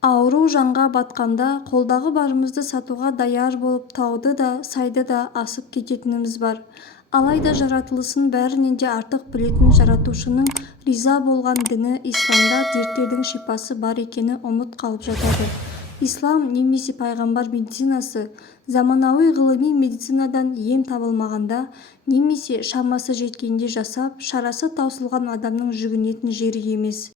Ауру жанға батқанда қолдағы барымызды сатуға даяр болып тауды да, сайды да асып кететініміз бар. Алайда жаратылысын бәрінен де артық білетін жаратушының риза болған діні исламда дерттердің шипасы бар екені ұмыт қалып жатады. Ислам немесе пайғамбар медицинасы заманауи ғылыми медицинадан ем табылмағанда немесе шамасы жеткенде жасап, шарасы таусылған адамның жүгінетін жері емес.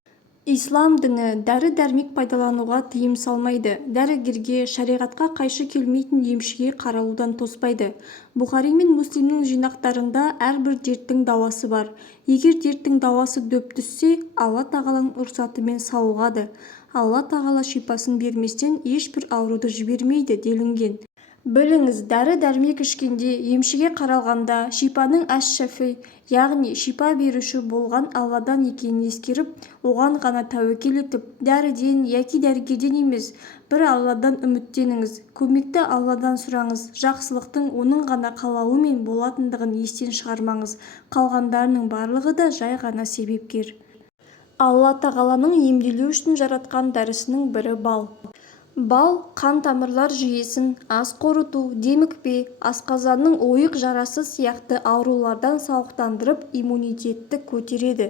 Ислам діні дәрі-дәрмек пайдалануға тыйым салмайды, дәрігерге, шариғатқа қайшы келмейтін емшіге қаралудан тоспайды. Бұхари мен Муслимнің жинақтарында әрбір дерттің дауасы бар. Егер дерттің дауасы дөп түссе, Алла тағаланың рұқсатымен сауығады. Алла тағала шипасын берместен ешбір ауруды жібермейді делінген. Біліңіз, дәрі-дәрмек ішкенде, емшіге қаралғанда шипаның әш-шафи, яғни шипа беруші болған Алладан екенін ескеріп, оған ғана тәуекел етіп, дәріден яки дәрігерден емес, бір Алладан үміттеніңіз, көмекті Алладан сұраңыз, жақсылықтың оның ғана қалауымен болатындығын естен шығармаңыз, қалғандарының барлығы да жай ғана себепкер. Алла тағаланың емделу үшін жаратқан дәрісінің бірі бал. Бал қан тамырлар жүйесін, ас қорыту, демікпе, асқазанның ойық жарасы сияқты аурулардан сауықтандырып, иммунитетті көтереді.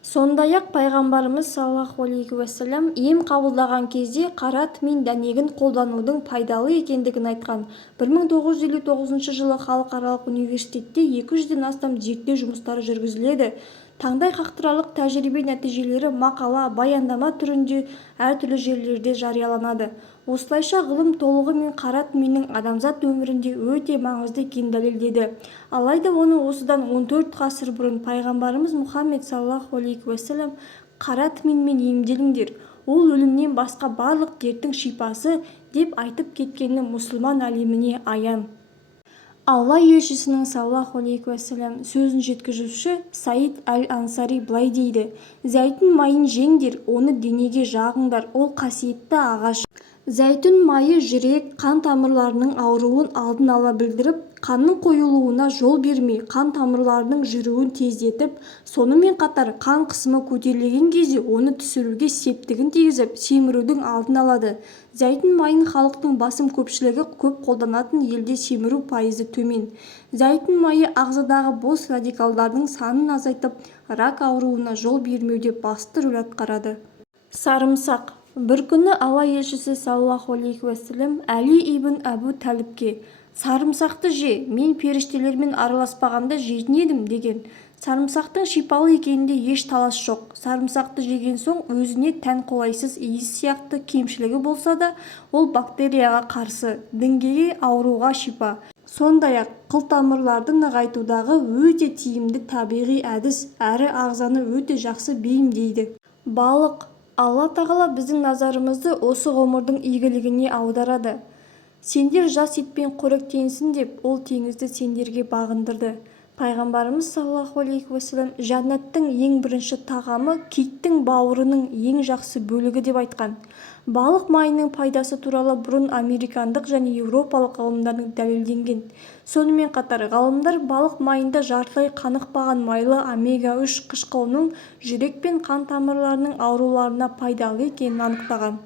Сондай-ақ пайғамбарымыз саллаллаху алейхи уассалам ем қабылдаған кезде қара тмин дәнегін қолданудың пайдалы екендігін айтқан. 1959 жылы халықаралық университетте 200-ден астам зерттеу жұмыстары жүргізіледі. Таңдай қақтырарлық тәжірибе нәтижелері мақала, баяндама түрінде әртүрлі жерлерде жарияланады. Осылайша ғылым толығымен қара тминнің адамзат өмірінде өте маңызды екенін дәлелдеді. Алайда оны осыдан 14 ғасыр бұрын пайғамбарымыз Мұхаммед саллаллаху алейхи уассалам қара тминмен емделіңдер, ол өлімнен басқа барлық дерттің шипасы деп айтып кеткені мұсылман әлеміне аян. Алла елшісінің саллаллаху алейхи уассалам сөзін жеткізуші Саид әл-Ансари былай дейді: зәйтүн майын жеңдер, оны денеге жағыңдар, ол қасиетті ағаш. Зәйтүн майы жүрек, қан тамырларының ауруын алдын ала білдіріп, қанның қойылуына жол бермей, қан тамырларының жүруін тездетіп, сонымен қатар қан қысымы көтерілген кезде оны түсіруге септігін тигізіп, семірудің алдын алады. Зәйтүн майын халықтың басым көпшілігі көп қолданатын елде семіру пайызы төмен. Зәйтүн майы ағзадағы бос радикалдардың санын азайтып, рак ауруына жол бермеуде басты рөл атқарады. Сарымсақ. Бір күні Алла елшісі саллаллаху алейхи уассалам Әли ибн Әбу Тәліпке: сарымсақты же, мен періштелермен араласпағанда жейтін едім деген. Сарымсақтың шипалы екенінде еш талас жоқ. Сарымсақты жеген соң өзіне тән қолайсыз иіс сияқты кемшілігі болса да, ол бактерияға қарсы, діңгеге, ауруға шипа. Сондай-ақ қылтамырларды нығайтудағы өте тиімді табиғи әдіс, әрі ағзаны өте жақсы бейімдейді. Балық. Алла тағала біздің назарымызды осы ғұмырдың игілігіне аударады. Сендер жас етпен қоректенсін деп, ол теңізді сендерге бағындырды. Пайғамбарымыз саллаллаху алейхи уассалам жәннаттың ең бірінші тағамы киттің бауырының ең жақсы бөлігі деп айтқан. Балық майының пайдасы туралы бұрын американдық және еуропалық ғалымдардың дәлелденген. Сонымен қатар ғалымдар балық майында жартылай қанықпаған майлы омега-3 қышқылының жүрек пен қан тамырларының ауруларына пайдалы екенін анықтаған.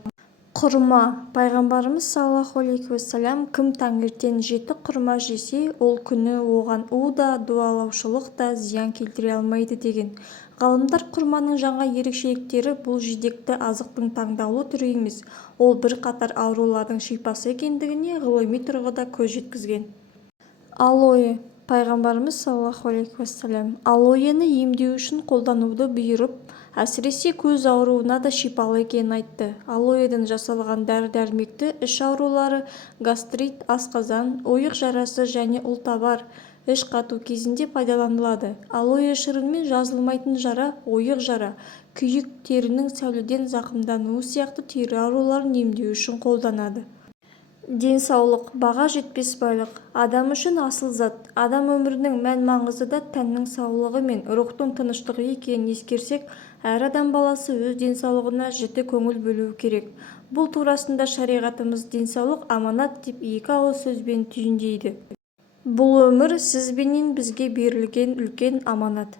Құрма. Пайғамбарымыз саллаллаху алейхи уассалам кім таңертең 7 құрма жесе, ол күні оған у да, дуалаушылық та зиян келтіре алмайды деген. Ғалымдар құрманың жаңа ерекшеліктері бұл жидекті азықтың таңдаулы түрі емес, ол бір қатар аурулардың шипасы екендігіне ғылыми тұрғыда көз жеткізген. Алоэ. Пайғамбарымыз саллаллаху алейхи уассалам алоэні емдеу үшін қолдануды бұйырып, әсіресе көз ауруына да шипалы екенін айтты. Алоэден жасалған дәрі-дәрмекті іш аурулары, гастрит, асқазан, ойық жарасы және ұлтабар, іш қату кезінде пайдаланылады. Алоэ шырынмен жазылмайтын жара, ойық жара, күйік, терінің сәуледен зақымдануы сияқты тері ауруларын емдеу үшін қолданады. Денсаулық, баға жетпес байлық. Адам үшін асыл зат. Адам өмірінің мән-маңызы да тәннің саулығы мен рухтың тыныштығы екенін ескерсек, әр адам баласы өз денсаулығына жіті көңіл бөлуі керек. Бұл турасында шариғатымыз денсаулық аманат деп 2 ауыз сөзбен түйіндейді. Бұл өмір сізбенен бізге берілген үлкен аманат.